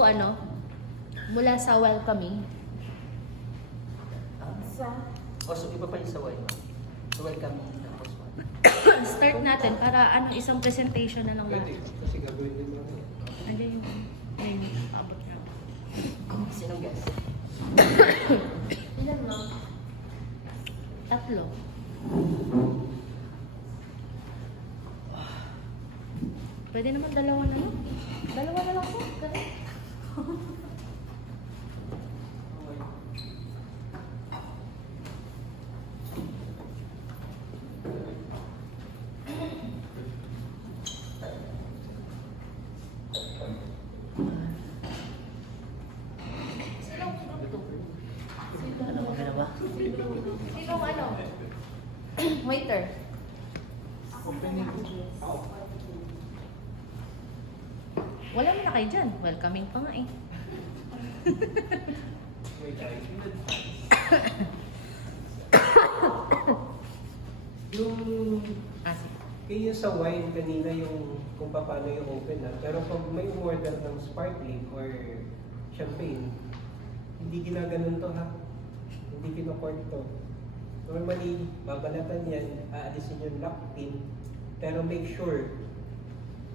Ano, mula sa welcoming. So iba pa yung sa wine. So welcome tapos one. Start natin para isang presentation na lang Pwede, natin. kasi gagawin din mo rin. Ano yung menu? Abot na. Sinong guest? Ilan mo? 3. Pwede naman 2 na lang. 2 na lang po. Ganun. Ano magana ba? Sinong waiter? Wala mo na kayo dyan. Welcoming pa nga eh. Yung Sige. kaya sa wine kanina yung kung paano yung open na. Pero pag may order ng sparkling or champagne, hindi ginaganon to ha. Hindi kinokort to. Normally, babalatan yan, aalisin yung lock pin, pero make sure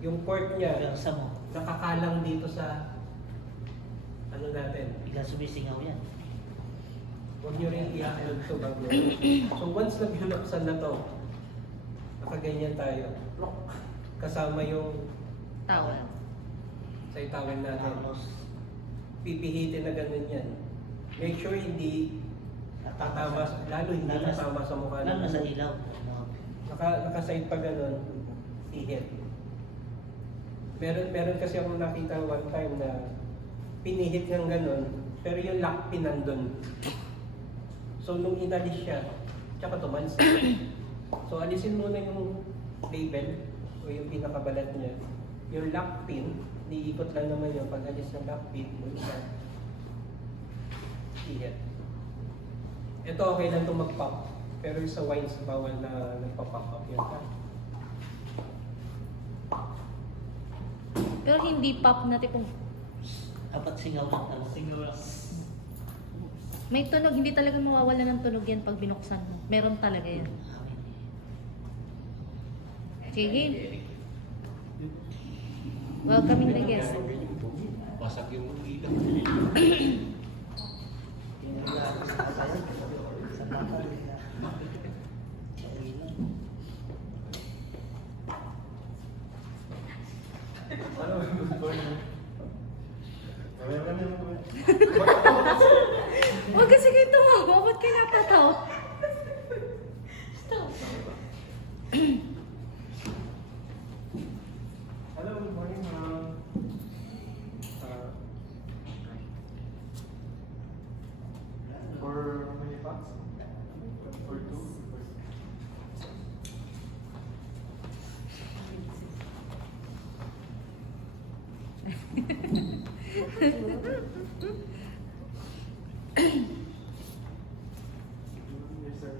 yung port niya Gansa mo. nakakalang dito sa ano natin. Bigla sumisingaw yan. Huwag nyo rin i-upload to bago. So once nag-binuksan na to, nakaganyan tayo. Kasama yung Towel. sa itawan natin. Tapos, Pipihitin na ganun yan. Make sure hindi tatama, lalo hindi tatama sa mukha. lalo na sa ilaw. Nakaside pa ganun, ihit. Meron kasi akong nakita one time na pinihit ng ganun, pero yung lock pin nandun. So nung inalis siya, tsaka tumalis. So alisin muna yung label o yung pinakabalat niya. Yung lock pin, niikot lang naman yung pag-alis ng lock pin, yung isa, ihit. Ito okay lang itong mag-pop, pero yung sa wines bawal na nagpa-pop up yan. Pero hindi pop na tipong Dapat singaw lang talaga. Singaw lang. may tunog. Hindi talaga mawawala ng tunog yan pag binuksan mo. Meron talaga yan. Sige. Welcoming the guest. Pasak yung ilaw. Huwag kasi kayo tumawa. Ba't kayo natatawa? Hello, good morning, ma'am. For how many packs? For 2? Yes, sir.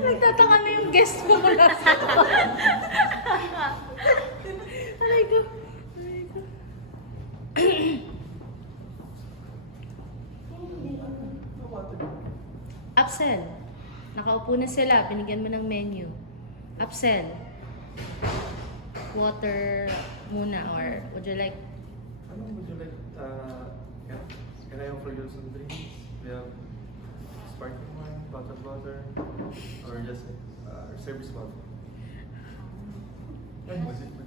Nagtataka na yung guest mo mula sa Aray ko. Aray ko. Upsell. Nakaupo na sila. Binigyan mo ng menu. Upsell. Water muna or would you like? Ano would you like? Yeah. Can I offer you some drinks? We have sparkling wine, bottled water, or just service water. Ano ba siya?